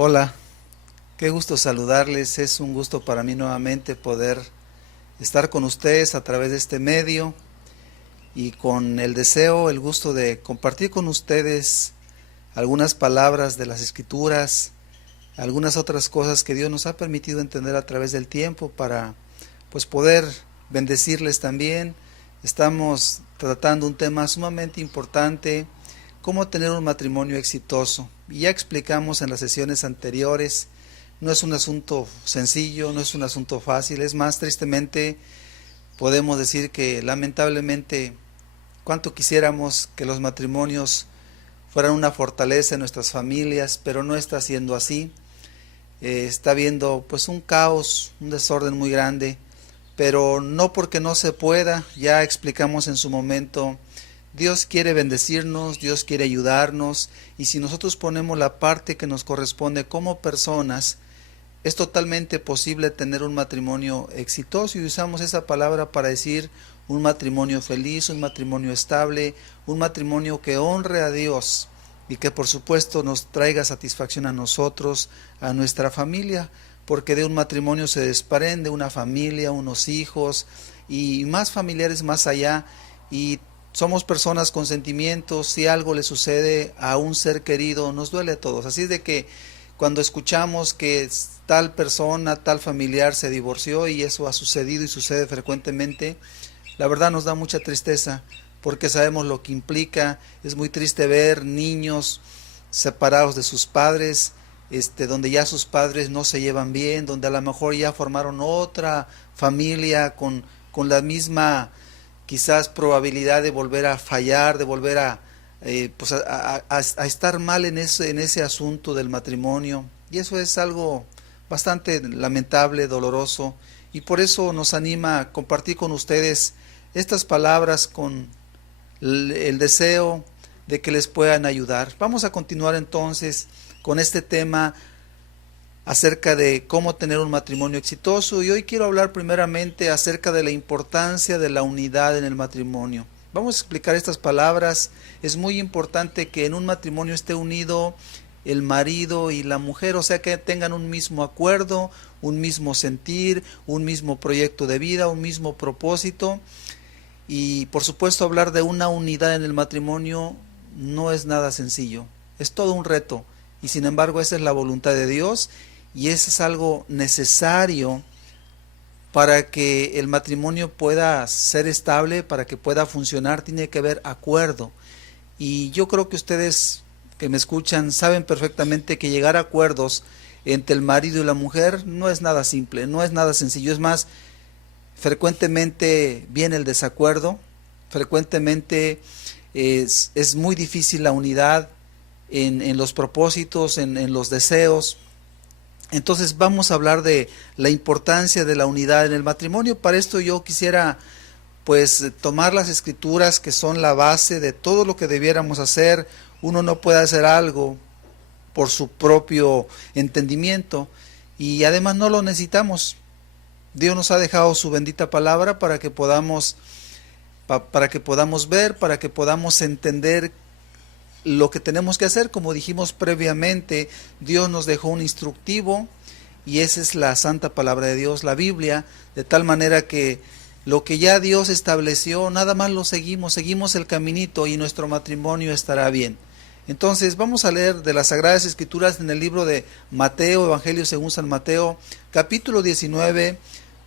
Hola, qué gusto saludarles. Es un gusto para mí nuevamente poder estar con ustedes a través de este medio y con el deseo, el gusto de compartir con ustedes algunas palabras de las Escrituras, algunas otras cosas que Dios nos ha permitido entender a través del tiempo para pues poder bendecirles también. Estamos tratando un tema sumamente importante: cómo tener un matrimonio exitoso. Y ya explicamos en las sesiones anteriores, no es un asunto sencillo, no es un asunto fácil. Es más, tristemente podemos decir que lamentablemente, cuánto quisiéramos que los matrimonios fueran una fortaleza en nuestras familias, pero no está siendo así. Está habiendo pues un caos, un desorden muy grande, pero no porque no se pueda. Ya explicamos en su momento, Dios quiere bendecirnos, Dios quiere ayudarnos, y si nosotros ponemos la parte que nos corresponde como personas, es totalmente posible tener un matrimonio exitoso, y usamos esa palabra para decir un matrimonio feliz, un matrimonio estable, un matrimonio que honre a Dios y que por supuesto nos traiga satisfacción a nosotros, a nuestra familia, porque de un matrimonio se desprende una familia, unos hijos y más familiares más allá, y somos personas con sentimientos. Si algo le sucede a un ser querido, nos duele a todos. Así es de que cuando escuchamos que tal persona, tal familiar se divorció, y eso ha sucedido y sucede frecuentemente, la verdad nos da mucha tristeza, porque sabemos lo que implica. Es muy triste ver niños separados de sus padres, donde ya sus padres no se llevan bien, donde a lo mejor ya formaron otra familia con la misma quizás probabilidad de volver a fallar, de volver a, pues a estar mal en ese asunto del matrimonio. Y eso es algo bastante lamentable, doloroso, y por eso nos anima a compartir con ustedes estas palabras con el deseo de que les puedan ayudar. Vamos a continuar entonces con este tema acerca de cómo tener un matrimonio exitoso, y hoy quiero hablar primeramente acerca de la importancia de la unidad en el matrimonio. Vamos a explicar estas palabras. Es muy importante que en un matrimonio esté unido el marido y la mujer, o sea, que tengan un mismo acuerdo, un mismo sentir, un mismo proyecto de vida, un mismo propósito. Y por supuesto, hablar de una unidad en el matrimonio no es nada sencillo, es todo un reto, y sin embargo esa es la voluntad de Dios, y eso es algo necesario para que el matrimonio pueda ser estable, para que pueda funcionar. Tiene que haber acuerdo, y yo creo que ustedes que me escuchan saben perfectamente que llegar a acuerdos entre el marido y la mujer no es nada simple, no es nada sencillo. Es más, frecuentemente viene el desacuerdo, frecuentemente es muy difícil la unidad en los propósitos, en los deseos. Entonces vamos a hablar de la importancia de la unidad en el matrimonio. Para esto yo quisiera pues tomar las Escrituras, que son la base de todo lo que debiéramos hacer. Uno no puede hacer algo por su propio entendimiento, y además no lo necesitamos. Dios nos ha dejado su bendita palabra para que podamos ver, para que podamos entender lo que tenemos que hacer. Como dijimos previamente, Dios nos dejó un instructivo, y esa es la santa palabra de Dios, la Biblia, de tal manera que lo que ya Dios estableció, nada más lo seguimos el caminito, y nuestro matrimonio estará bien. Entonces vamos a leer de las Sagradas Escrituras en el libro de Mateo, Evangelio según San Mateo, capítulo 19,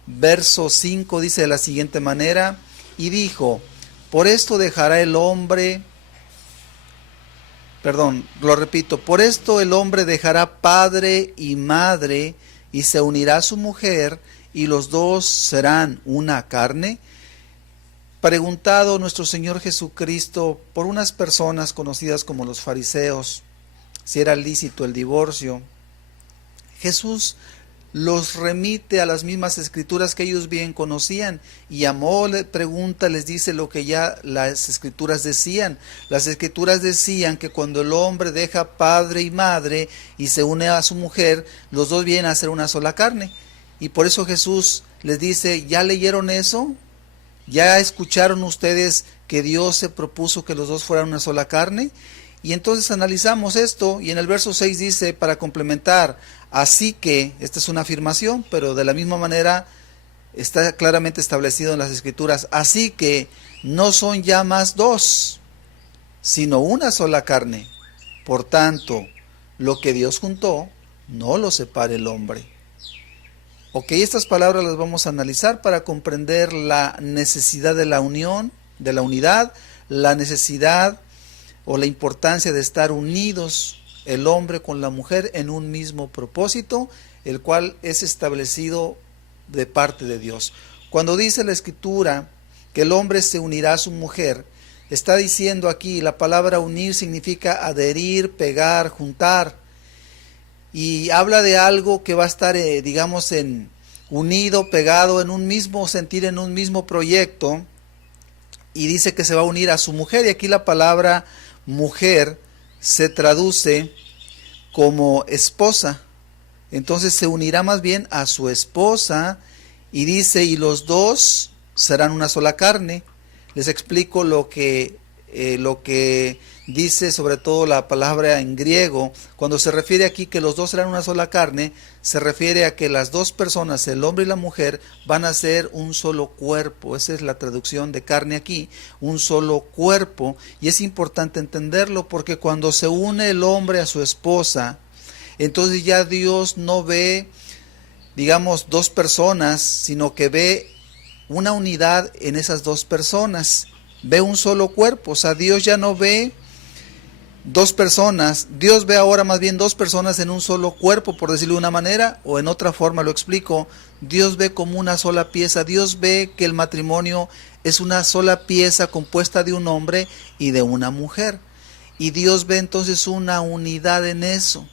verso 5, dice de la siguiente manera: y dijo, por esto dejará el hombre, lo repito, por esto el hombre dejará padre y madre, y se unirá a su mujer, y los dos serán una carne. Preguntado nuestro Señor Jesucristo por unas personas conocidas como los fariseos, si era lícito el divorcio, Jesús los remite a las mismas Escrituras que ellos bien conocían, y a modo de pregunta les dice lo que ya las Escrituras decían. Las Escrituras decían que cuando el hombre deja padre y madre y se une a su mujer, los dos vienen a ser una sola carne. Y por eso Jesús les dice, ¿ya leyeron eso? ¿Ya escucharon ustedes que Dios se propuso que los dos fueran una sola carne? Y entonces analizamos esto y en el verso 6 dice, para complementar, así que, esta es una afirmación, pero de la misma manera está claramente establecido en las Escrituras, así que no son ya más dos, sino una sola carne. Por tanto, lo que Dios juntó, no lo separe el hombre. Ok, estas palabras las vamos a analizar para comprender la necesidad de la unión, de la unidad, la necesidad o la importancia de estar unidos el hombre con la mujer en un mismo propósito, el cual es establecido de parte de Dios. Cuando dice la Escritura que el hombre se unirá a su mujer, está diciendo aquí, la palabra unir significa adherir, pegar, juntar, y habla de algo que va a estar, digamos, unido, pegado en un mismo sentir, en un mismo proyecto, y dice que se va a unir a su mujer, y aquí la palabra mujer se traduce como esposa. Entonces se unirá más bien a su esposa y dice, y los dos serán una sola carne. Les explico lo que dice sobre todo la palabra en griego. Cuando se refiere aquí que los dos serán una sola carne, se refiere a que las dos personas, el hombre y la mujer, van a ser un solo cuerpo. Esa es la traducción de carne aquí, un solo cuerpo. Y es importante entenderlo porque cuando se une el hombre a su esposa, entonces ya Dios no ve, digamos, dos personas, sino que ve una unidad en esas dos personas. Ve un solo cuerpo, o sea, Dios ya no ve dos personas, Dios ve ahora más bien dos personas en un solo cuerpo, por decirlo de una manera, o en otra forma lo explico, Dios ve como una sola pieza, Dios ve que el matrimonio es una sola pieza compuesta de un hombre y de una mujer, y Dios ve entonces una unidad en eso,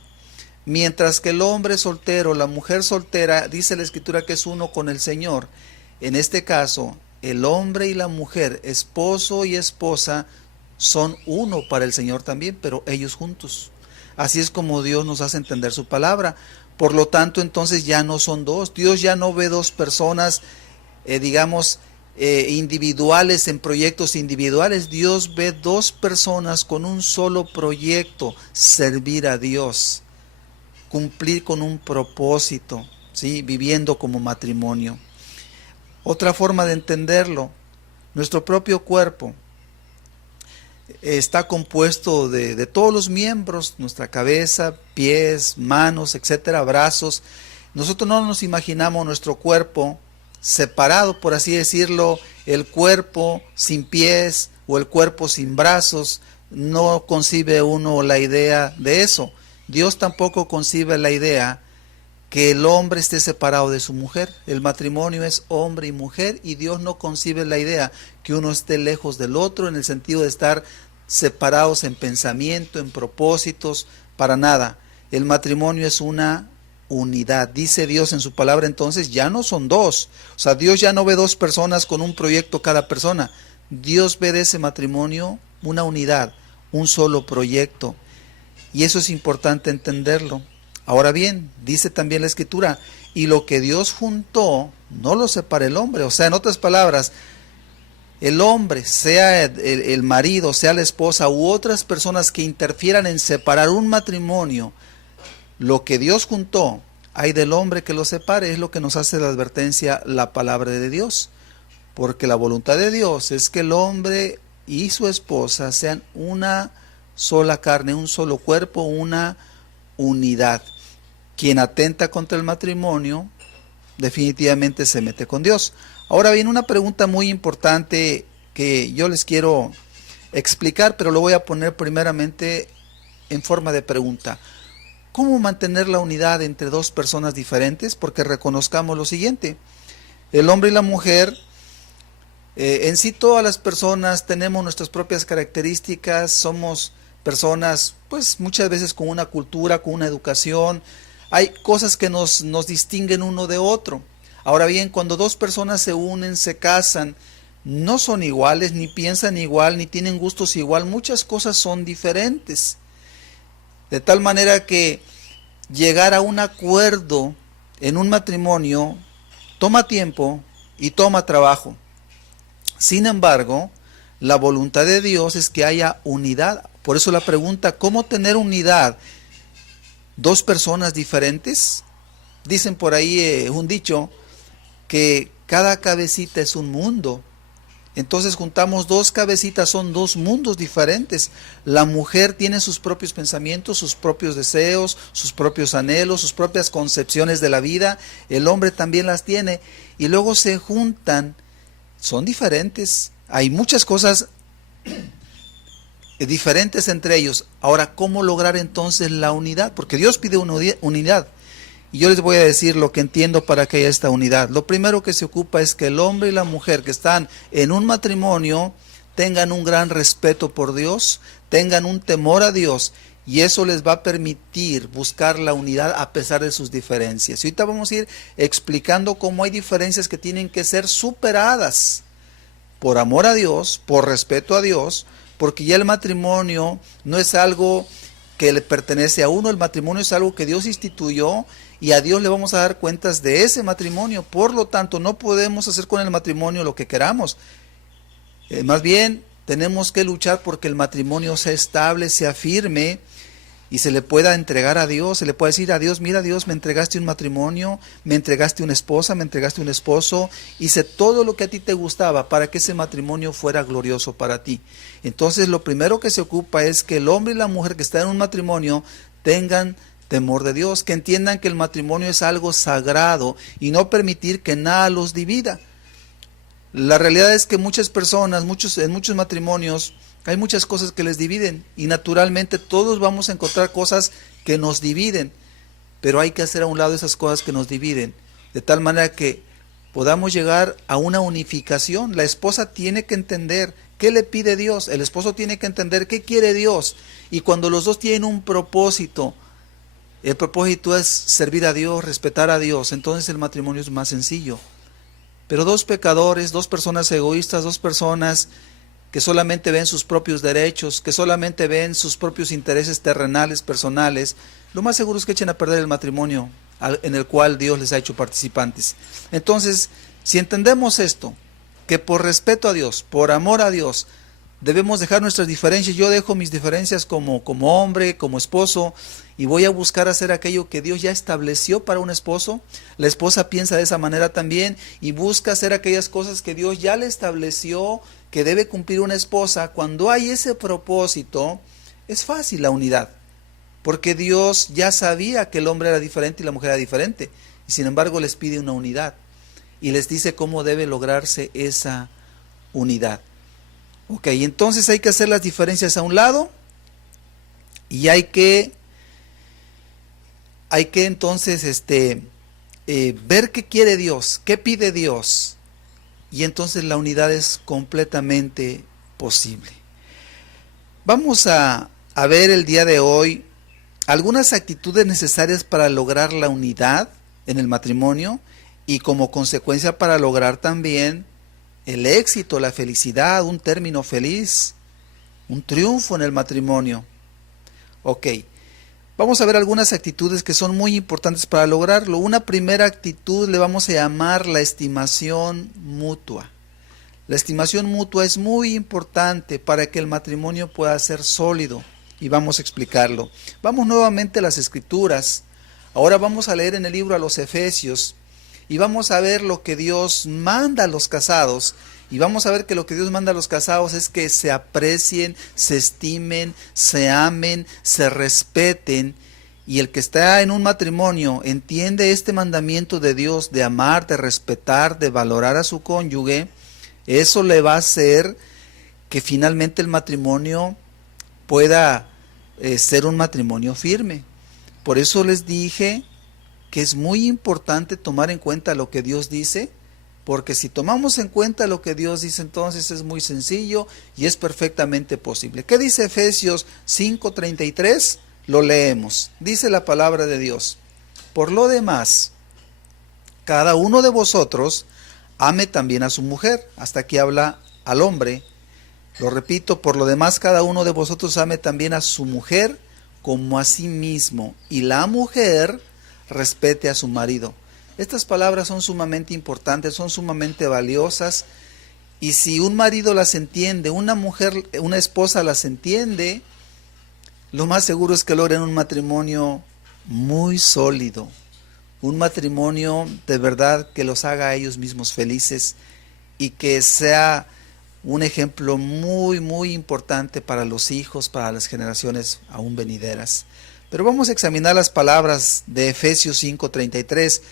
mientras que el hombre soltero, la mujer soltera, dice la Escritura que es uno con el Señor. En este caso, el hombre y la mujer, esposo y esposa, son uno para el Señor también, pero ellos juntos. Así es como Dios nos hace entender su palabra. Por lo tanto, entonces ya no son dos. Dios ya no ve dos personas, individuales en proyectos individuales. Dios ve dos personas con un solo proyecto, servir a Dios, cumplir con un propósito, ¿sí? Viviendo como matrimonio. Otra forma de entenderlo, nuestro propio cuerpo está compuesto de todos los miembros, nuestra cabeza, pies, manos, etcétera, brazos. Nosotros no nos imaginamos nuestro cuerpo separado, por así decirlo, el cuerpo sin pies o el cuerpo sin brazos. No concibe uno la idea de eso. Dios tampoco concibe la idea que el hombre esté separado de su mujer. El matrimonio es hombre y mujer y Dios no concibe la idea que uno esté lejos del otro en el sentido de estar separados en pensamiento, en propósitos, para nada. El matrimonio es una unidad. Dice Dios en su palabra entonces, ya no son dos. O sea, Dios ya no ve dos personas con un proyecto cada persona. Dios ve de ese matrimonio una unidad, un solo proyecto. Y eso es importante entenderlo. Ahora bien, dice también la Escritura, y lo que Dios juntó, no lo separa el hombre. O sea, en otras palabras, el hombre, sea el marido, sea la esposa u otras personas que interfieran en separar un matrimonio, lo que Dios juntó, hay del hombre que lo separe, es lo que nos hace la advertencia la palabra de Dios. Porque la voluntad de Dios es que el hombre y su esposa sean una sola carne, un solo cuerpo, una unidad. Quien atenta contra el matrimonio definitivamente se mete con Dios. Ahora viene una pregunta muy importante que yo les quiero explicar, pero lo voy a poner primeramente en forma de pregunta. ¿Cómo mantener la unidad entre dos personas diferentes? Porque reconozcamos lo siguiente, el hombre y la mujer, en sí todas las personas tenemos nuestras propias características, somos personas pues muchas veces con una cultura, con una educación, hay cosas que nos distinguen uno de otro. Ahora bien, cuando dos personas se unen, se casan, no son iguales, ni piensan igual, ni tienen gustos igual, muchas cosas son diferentes. De tal manera que llegar a un acuerdo en un matrimonio toma tiempo y toma trabajo. Sin embargo, la voluntad de Dios es que haya unidad. Por eso la pregunta, ¿cómo tener unidad? ¿Dos personas diferentes? Dicen por ahí un dicho que cada cabecita es un mundo. Entonces juntamos dos cabecitas, son dos mundos diferentes. La mujer tiene sus propios pensamientos, sus propios deseos, sus propios anhelos, sus propias concepciones de la vida. El hombre también las tiene. Y luego se juntan. Son diferentes. Hay muchas cosas diferentes entre ellos. Ahora, ¿cómo lograr entonces la unidad? Porque Dios pide una unidad. Y yo les voy a decir lo que entiendo para que haya esta unidad. Lo primero que se ocupa es que el hombre y la mujer que están en un matrimonio tengan un gran respeto por Dios, tengan un temor a Dios, y eso les va a permitir buscar la unidad a pesar de sus diferencias. Y ahorita vamos a ir explicando cómo hay diferencias que tienen que ser superadas por amor a Dios, por respeto a Dios, porque ya el matrimonio no es algo que le pertenece a uno, el matrimonio es algo que Dios instituyó y a Dios le vamos a dar cuentas de ese matrimonio. Por lo tanto, no podemos hacer con el matrimonio lo que queramos. Más bien, tenemos que luchar porque el matrimonio sea estable, sea firme y se le pueda entregar a Dios. Se le puede decir a Dios, mira Dios, me entregaste un matrimonio, me entregaste una esposa, me entregaste un esposo, hice todo lo que a ti te gustaba para que ese matrimonio fuera glorioso para ti. Entonces lo primero que se ocupa es que el hombre y la mujer que están en un matrimonio tengan temor de Dios, que entiendan que el matrimonio es algo sagrado y no permitir que nada los divida. La realidad es que muchas personas, en muchos matrimonios, hay muchas cosas que les dividen y naturalmente todos vamos a encontrar cosas que nos dividen, pero hay que hacer a un lado esas cosas que nos dividen, de tal manera que podamos llegar a una unificación. La esposa tiene que entender qué le pide Dios, el esposo tiene que entender qué quiere Dios, y cuando los dos tienen un propósito, el propósito es servir a Dios, respetar a Dios, entonces el matrimonio es más sencillo. Pero dos pecadores, dos personas egoístas, dos personas que solamente ven sus propios derechos, que solamente ven sus propios intereses terrenales, personales, lo más seguro es que echen a perder el matrimonio en el cual Dios les ha hecho participantes. Entonces, si entendemos esto, que por respeto a Dios, por amor a Dios, debemos dejar nuestras diferencias. Yo dejo mis diferencias como hombre, como esposo, y voy a buscar hacer aquello que Dios ya estableció para un esposo. La esposa piensa de esa manera también y busca hacer aquellas cosas que Dios ya le estableció que debe cumplir una esposa. Cuando hay ese propósito, es fácil la unidad, porque Dios ya sabía que el hombre era diferente y la mujer era diferente, y sin embargo les pide una unidad y les dice cómo debe lograrse esa unidad. Ok, entonces hay que hacer las diferencias a un lado y hay que entonces ver qué quiere Dios, qué pide Dios, y entonces la unidad es completamente posible. Vamos a ver el día de hoy algunas actitudes necesarias para lograr la unidad en el matrimonio y como consecuencia para lograr también el éxito, la felicidad, un término feliz, un triunfo en el matrimonio. Ok, vamos a ver algunas actitudes que son muy importantes para lograrlo. Una primera actitud le vamos a llamar la estimación mutua. La estimación mutua es muy importante para que el matrimonio pueda ser sólido y vamos a explicarlo. Vamos nuevamente a las Escrituras. Ahora vamos a leer en el libro a los Efesios y vamos a ver lo que Dios manda a los casados. Y vamos a ver que lo que Dios manda a los casados es que se aprecien, se estimen, se amen, se respeten. Y el que está en un matrimonio entiende este mandamiento de Dios de amar, de respetar, de valorar a su cónyuge. Eso le va a hacer que finalmente el matrimonio pueda ser un matrimonio firme. Por eso les dije que es muy importante tomar en cuenta lo que Dios dice, porque si tomamos en cuenta lo que Dios dice, entonces es muy sencillo y es perfectamente posible. ¿Qué dice Efesios 5:33? Lo leemos. Dice la palabra de Dios: por lo demás, cada uno de vosotros ame también a su mujer. Hasta aquí habla al hombre. Lo repito, por lo demás, cada uno de vosotros ame también a su mujer como a sí mismo, y la mujer respete a su marido. Estas palabras son sumamente importantes, son sumamente valiosas, y si un marido las entiende, una mujer, una esposa las entiende, lo más seguro es que logren un matrimonio muy sólido, un matrimonio de verdad que los haga a ellos mismos felices y que sea un ejemplo muy, muy importante para los hijos, para las generaciones aún venideras. Pero vamos a examinar las palabras de Efesios 5:33.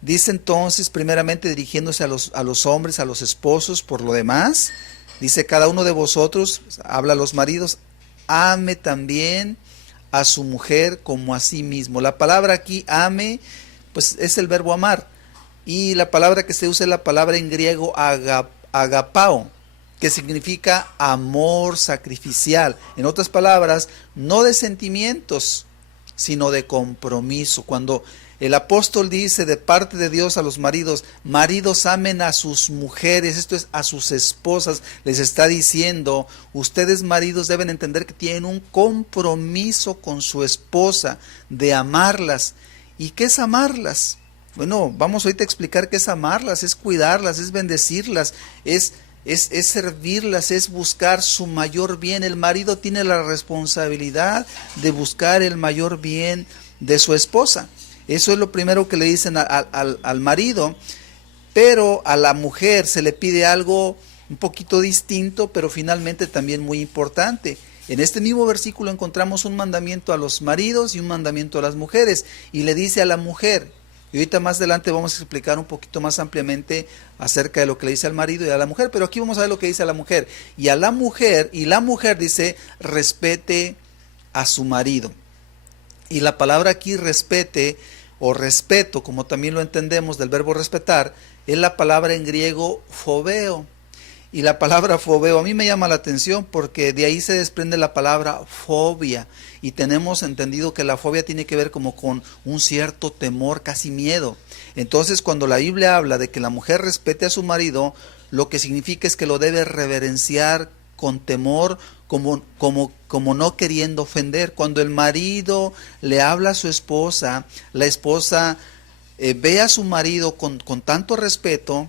Dice entonces, primeramente dirigiéndose a los hombres, a los esposos, por lo demás, dice: cada uno de vosotros, habla a los maridos, ame también a su mujer como a sí mismo. La palabra aquí, ame, pues es el verbo amar. Y la palabra que se usa es la palabra en griego agapao, que significa amor sacrificial. En otras palabras, no de sentimientos, sino de compromiso. Cuando el apóstol dice de parte de Dios a los maridos: maridos amen a sus mujeres, esto es a sus esposas, les está diciendo: ustedes maridos deben entender que tienen un compromiso con su esposa de amarlas. ¿Y qué es amarlas? Bueno, vamos ahorita a explicar qué es amarlas, es cuidarlas, es bendecirlas, es servirlas, es buscar su mayor bien. El marido tiene la responsabilidad de buscar el mayor bien de su esposa. Eso es lo primero que le dicen al marido, pero a la mujer se le pide algo un poquito distinto, pero finalmente también muy importante. En este mismo versículo encontramos un mandamiento a los maridos y un mandamiento a las mujeres, y le dice a la mujer, y ahorita más adelante vamos a explicar un poquito más ampliamente acerca de lo que le dice al marido y a la mujer, pero aquí vamos a ver lo que dice a la mujer. Y la mujer dice: respete a su marido. Y la palabra aquí, respete o respeto, como también lo entendemos del verbo respetar, es la palabra en griego phobeo. Y la palabra fobeo a mí me llama la atención porque de ahí se desprende la palabra fobia. Y tenemos entendido que la fobia tiene que ver como con un cierto temor, casi miedo. Entonces, cuando la Biblia habla de que la mujer respete a su marido, lo que significa es que lo debe reverenciar con temor, como no queriendo ofender. Cuando el marido le habla a su esposa, la esposa ve a su marido con tanto respeto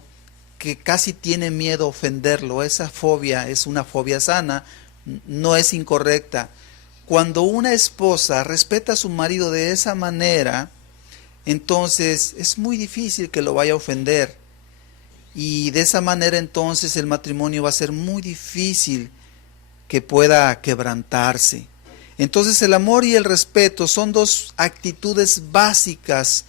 que casi tiene miedo a ofenderlo. Esa fobia es una fobia sana, no es incorrecta. Cuando una esposa respeta a su marido de esa manera, entonces es muy difícil que lo vaya a ofender. Y de esa manera entonces el matrimonio va a ser muy difícil que pueda quebrantarse. Entonces el amor y el respeto son dos actitudes básicas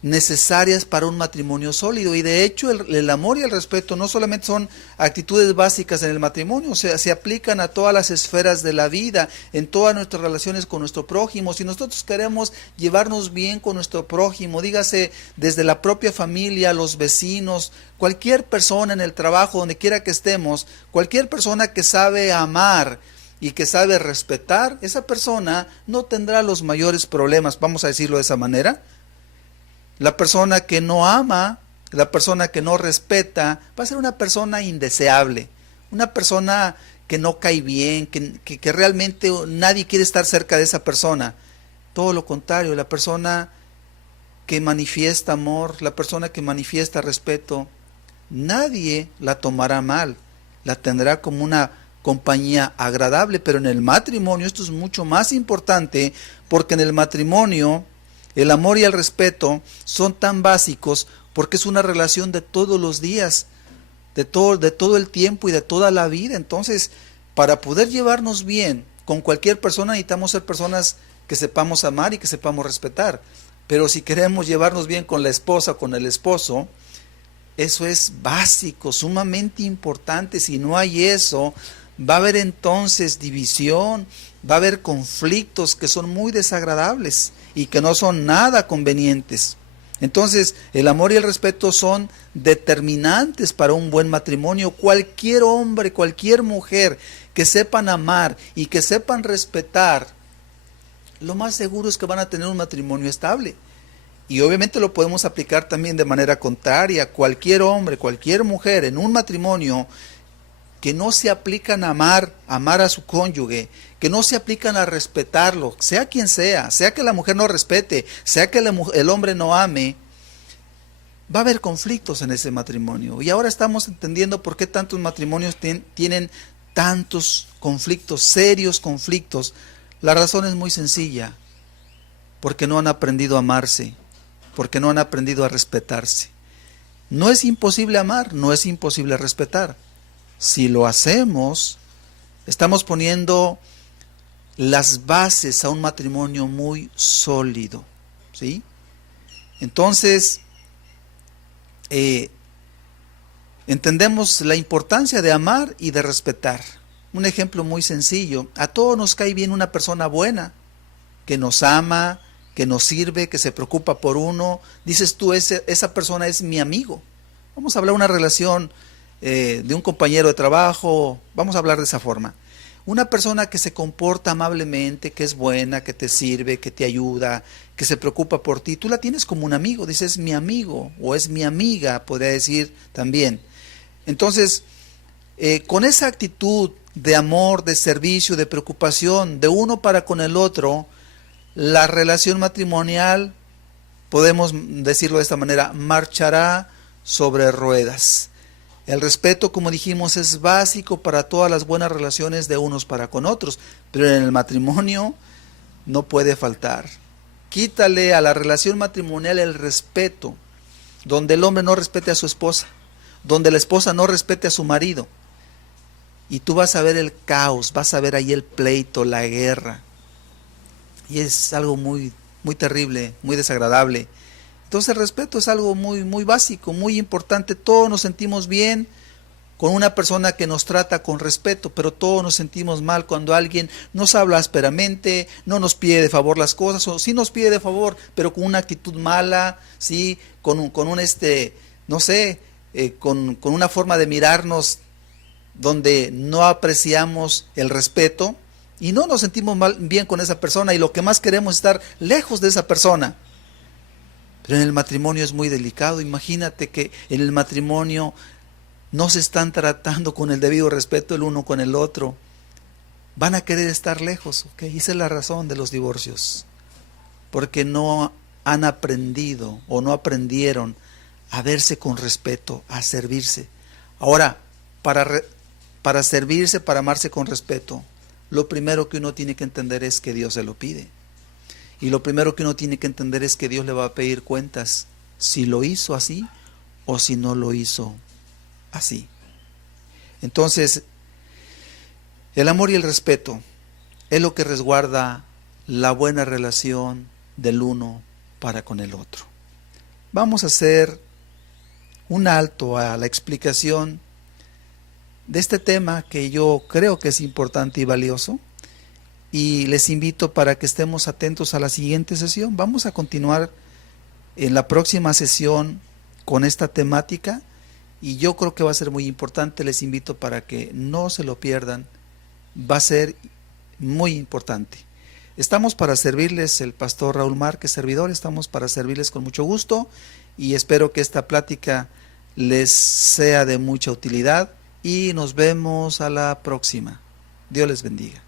necesarias para un matrimonio sólido. Y de hecho el amor y el respeto no solamente son actitudes básicas en el matrimonio, o sea, se aplican a todas las esferas de la vida, en todas nuestras relaciones con nuestro prójimo. Si nosotros queremos llevarnos bien con nuestro prójimo, dígase desde la propia familia, los vecinos, cualquier persona en el trabajo, donde quiera que estemos, cualquier persona que sabe amar y que sabe respetar, esa persona no tendrá los mayores problemas, vamos a decirlo de esa manera. La persona que no ama, la persona que no respeta, va a ser una persona indeseable, una persona que no cae bien, que realmente nadie quiere estar cerca de esa persona. Todo lo contrario, la persona que manifiesta amor, la persona que manifiesta respeto, nadie la tomará mal, la tendrá como una compañía agradable. Pero en el matrimonio esto es mucho más importante, porque en el matrimonio el amor y el respeto son tan básicos porque es una relación de todos los días, de todo el tiempo y de toda la vida. Entonces, para poder llevarnos bien con cualquier persona, necesitamos ser personas que sepamos amar y que sepamos respetar. Pero si queremos llevarnos bien con la esposa o con el esposo, eso es básico, sumamente importante. Si no hay eso, va a haber entonces división, va a haber conflictos que son muy desagradables y que no son nada convenientes. Entonces, el amor y el respeto son determinantes para un buen matrimonio. Cualquier hombre, cualquier mujer que sepan amar y que sepan respetar, lo más seguro es que van a tener un matrimonio estable. Y obviamente lo podemos aplicar también de manera contraria. Cualquier hombre, cualquier mujer en un matrimonio que no se aplican a amar a su cónyuge, que no se aplican a respetarlo, sea quien sea que la mujer no respete, sea que el hombre no ame, va a haber conflictos en ese matrimonio. Y ahora estamos entendiendo por qué tantos matrimonios tienen tantos conflictos, serios conflictos. La razón es muy sencilla, porque no han aprendido a amarse, porque no han aprendido a respetarse. No es imposible amar, no es imposible respetar. Si lo hacemos, estamos poniendo las bases a un matrimonio muy sólido, ¿sí? Entonces, entendemos la importancia de amar y de respetar. Un ejemplo muy sencillo: a todos nos cae bien una persona buena, que nos ama, que nos sirve, que se preocupa por uno. Dices tú, esa persona es mi amigo. Vamos a hablar de una relación de un compañero de trabajo, vamos a hablar de esa forma. Una persona que se comporta amablemente, que es buena, que te sirve, que te ayuda, que se preocupa por ti, tú la tienes como un amigo, dices, es mi amigo o es mi amiga, podría decir también. Entonces, con esa actitud de amor, de servicio, de preocupación de uno para con el otro, la relación matrimonial, podemos decirlo de esta manera, marchará sobre ruedas. El respeto, como dijimos, es básico para todas las buenas relaciones de unos para con otros, pero en el matrimonio no puede faltar. Quítale a la relación matrimonial el respeto, donde el hombre no respete a su esposa, donde la esposa no respete a su marido, y tú vas a ver el caos, vas a ver ahí el pleito, la guerra, y es algo muy, muy terrible, muy desagradable. Entonces el respeto es algo muy, muy básico, muy importante. Todos nos sentimos bien con una persona que nos trata con respeto, pero todos nos sentimos mal cuando alguien nos habla ásperamente, no nos pide de favor las cosas, o sí nos pide de favor, pero con una actitud mala, sí, con una forma de mirarnos donde no apreciamos el respeto y no nos sentimos bien con esa persona, y lo que más queremos es estar lejos de esa persona. Pero en el matrimonio es muy delicado. Imagínate que en el matrimonio no se están tratando con el debido respeto el uno con el otro. Van a querer estar lejos, ¿ok? Esa es la razón de los divorcios. Porque no han aprendido o no aprendieron a verse con respeto, a servirse. Ahora, para servirse, para amarse con respeto, lo primero que uno tiene que entender es que Dios se lo pide. Y lo primero que uno tiene que entender es que Dios le va a pedir cuentas si lo hizo así o si no lo hizo así. Entonces, el amor y el respeto es lo que resguarda la buena relación del uno para con el otro. Vamos a hacer un alto a la explicación de este tema que yo creo que es importante y valioso. Y les invito para que estemos atentos a la siguiente sesión. Vamos a continuar en la próxima sesión con esta temática, y yo creo que va a ser muy importante. Les invito para que no se lo pierdan. Va a ser muy importante. Estamos para servirles, el pastor Raúl Márquez, servidor. Estamos para servirles con mucho gusto, y espero que esta plática les sea de mucha utilidad, y nos vemos a la próxima. Dios les bendiga.